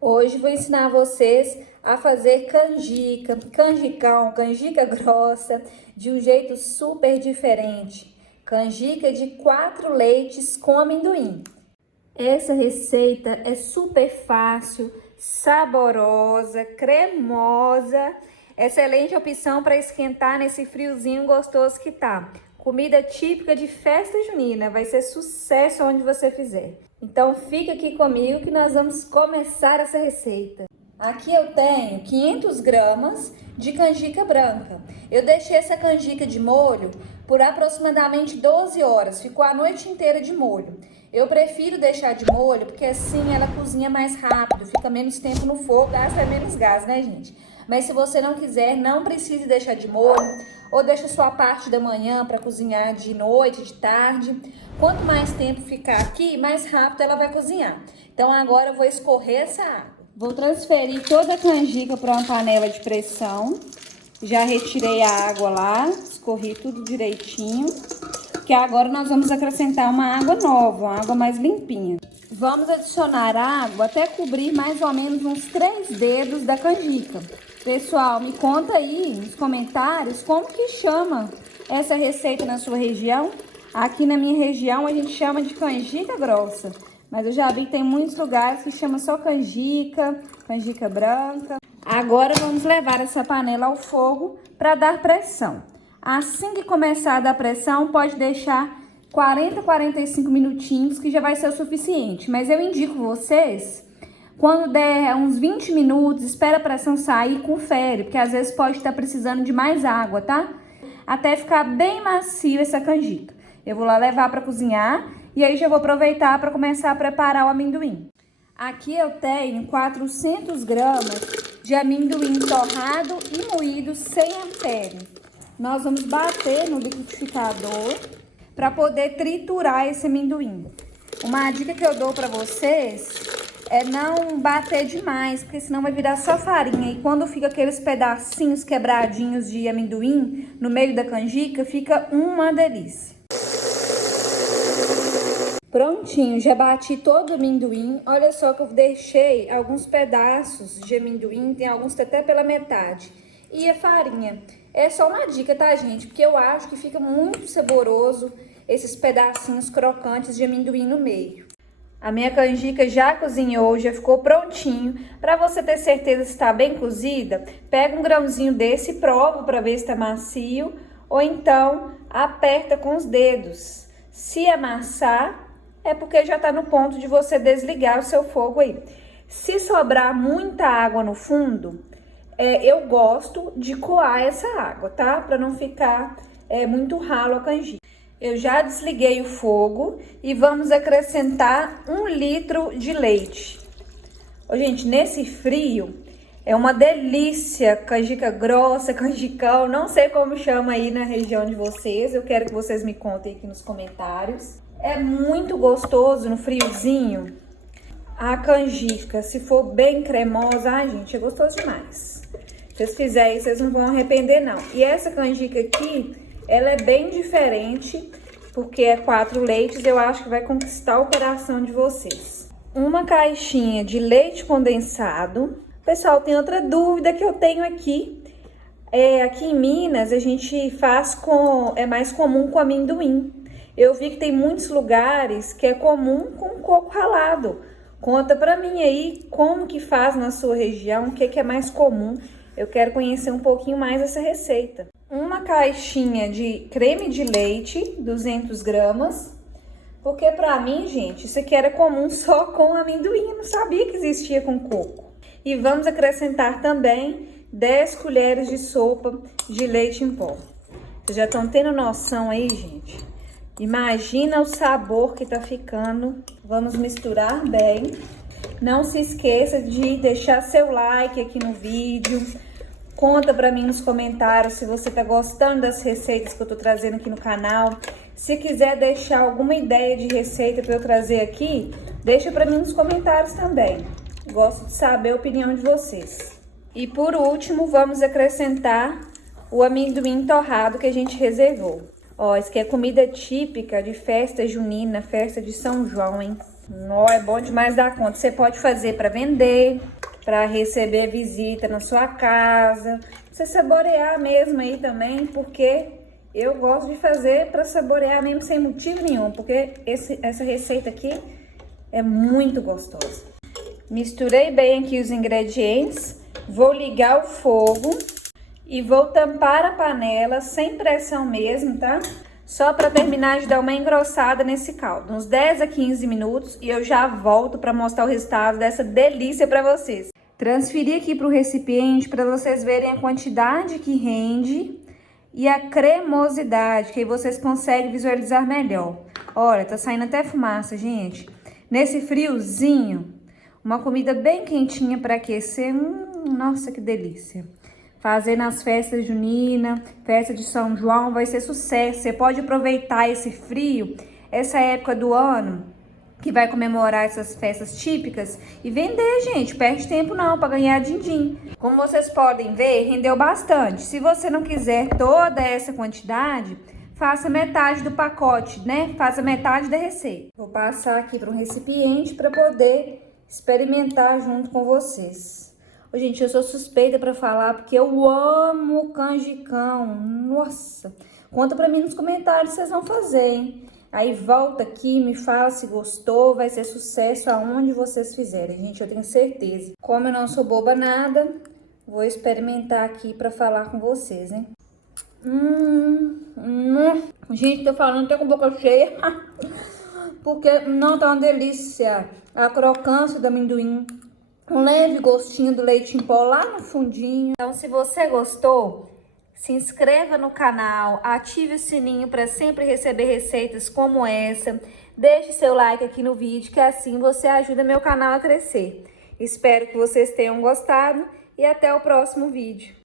Hoje vou ensinar vocês a fazer canjica, canjicão, canjica grossa, de um jeito super diferente. Canjica de 4 leites com amendoim. Essa receita é super fácil, saborosa, cremosa, excelente opção para esquentar nesse friozinho gostoso que tá. Comida típica de festa junina, vai ser sucesso onde você fizer. Então fica aqui comigo que nós vamos começar essa receita. Aqui eu tenho 500 gramas de canjica branca. Eu deixei essa canjica de molho por aproximadamente 12 horas, ficou a noite inteira de molho. Eu prefiro deixar de molho porque assim ela cozinha mais rápido, fica menos tempo no fogo, gasta menos gás, né, gente? Mas se você não quiser, não precisa deixar de molho, ou deixa sua parte da manhã para cozinhar de noite, de tarde. Quanto mais tempo ficar aqui, mais rápido ela vai cozinhar. Então agora eu vou escorrer essa água. Vou transferir toda a canjica para uma panela de pressão. Já retirei a água lá, escorri tudo direitinho. Que agora nós vamos acrescentar uma água nova, uma água mais limpinha. Vamos adicionar água até cobrir mais ou menos uns 3 dedos da canjica. Pessoal, me conta aí nos comentários como que chama essa receita na sua região. Aqui na minha região a gente chama de canjica grossa, mas eu já vi que tem muitos lugares que chama só canjica, canjica branca. Agora vamos levar essa panela ao fogo para dar pressão. Assim que começar a dar pressão, pode deixar 40, 45 minutinhos, que já vai ser o suficiente. Mas eu indico vocês, quando der uns 20 minutos, espera a pressão sair e confere, porque às vezes pode estar precisando de mais água, tá? Até ficar bem macio essa canjica. Eu vou lá levar para cozinhar e aí já vou aproveitar para começar a preparar o amendoim. Aqui eu tenho 400 gramas de amendoim torrado e moído sem a pele. Nós vamos bater no liquidificador para poder triturar esse amendoim. Uma dica que eu dou para vocês é não bater demais, porque senão vai virar só farinha. E quando fica aqueles pedacinhos quebradinhos de amendoim no meio da canjica, fica uma delícia. Prontinho, já bati todo o amendoim. Olha só que eu deixei alguns pedaços de amendoim, tem alguns até pela metade. E a farinha. É só uma dica, tá, gente? Porque eu acho que fica muito saboroso esses pedacinhos crocantes de amendoim no meio. A minha canjica já cozinhou, já ficou prontinho. Para você ter certeza se está bem cozida, pega um grãozinho desse e prova para ver se está macio. Ou então, aperta com os dedos. Se amassar, é porque já está no ponto de você desligar o seu fogo aí. Se sobrar muita água no fundo, eu gosto de coar essa água, tá? Para não ficar muito ralo a canjica. Eu já desliguei o fogo e vamos acrescentar 1 litro de leite. Ô, gente, nesse frio é uma delícia canjica grossa, canjicão, não sei como chama aí na região de vocês. Eu quero que vocês me contem aqui nos comentários. É muito gostoso no friozinho. A canjica, se for bem cremosa, ai, gente, é gostoso demais. Se vocês fizerem, vocês não vão arrepender, não. E essa canjica aqui, ela é bem diferente, porque é 4 leites, eu acho que vai conquistar o coração de vocês. Uma caixinha de leite condensado. Pessoal, tem outra dúvida que eu tenho aqui. Aqui em Minas, a gente faz é mais comum com amendoim. Eu vi que tem muitos lugares que é comum com coco ralado. Conta pra mim aí como que faz na sua região, o que é mais comum. Eu quero conhecer um pouquinho mais essa receita. Uma caixinha de creme de leite, 200 gramas. Porque pra mim, gente, isso aqui era comum só com amendoim. Eu não sabia que existia com coco. E vamos acrescentar também 10 colheres de sopa de leite em pó. Vocês já estão tendo noção aí, gente? Imagina o sabor que tá ficando. Vamos misturar bem. Não se esqueça de deixar seu like aqui no vídeo. Conta pra mim nos comentários se você tá gostando das receitas que eu tô trazendo aqui no canal. Se quiser deixar alguma ideia de receita pra eu trazer aqui, deixa pra mim nos comentários também. Gosto de saber a opinião de vocês. E por último, vamos acrescentar o amendoim torrado que a gente reservou. Ó, isso aqui é comida típica de festa junina, festa de São João, hein? Nó, é bom demais dar conta. Você pode fazer para vender, para receber visita na sua casa. Você saborear mesmo aí também, porque eu gosto de fazer para saborear mesmo sem motivo nenhum, porque essa receita aqui é muito gostosa. Misturei bem aqui os ingredientes, vou ligar o fogo e vou tampar a panela sem pressão mesmo, tá? Só para terminar de dar uma engrossada nesse caldo, uns 10 a 15 minutos, e eu já volto para mostrar o resultado dessa delícia para vocês. Transferi aqui para o recipiente para vocês verem a quantidade que rende e a cremosidade, que aí vocês conseguem visualizar melhor. Olha, tá saindo até fumaça, gente. Nesse friozinho, uma comida bem quentinha para aquecer, nossa, que delícia. Fazer nas festas juninas, festa de São João, vai ser sucesso. Você pode aproveitar esse frio, essa época do ano, que vai comemorar essas festas típicas, e vender, gente. Perde tempo não, para ganhar din-din. Como vocês podem ver, rendeu bastante. Se você não quiser toda essa quantidade, faça metade do pacote, né? Faça metade da receita. Vou passar aqui para um recipiente para poder experimentar junto com vocês. Ô, gente, eu sou suspeita para falar porque eu amo canjicão. Nossa, conta para mim nos comentários se vocês vão fazer, hein? Aí volta aqui, me fala se gostou, vai ser sucesso aonde vocês fizerem, gente, eu tenho certeza. Como eu não sou boba nada, vou experimentar aqui para falar com vocês, hein? Gente, tô falando até com a boca cheia, porque não tá uma delícia. A crocância do amendoim, um leve gostinho do leite em pó lá no fundinho. Então, se você gostou, se inscreva no canal, ative o sininho para sempre receber receitas como essa. Deixe seu like aqui no vídeo, que assim você ajuda meu canal a crescer. Espero que vocês tenham gostado e até o próximo vídeo.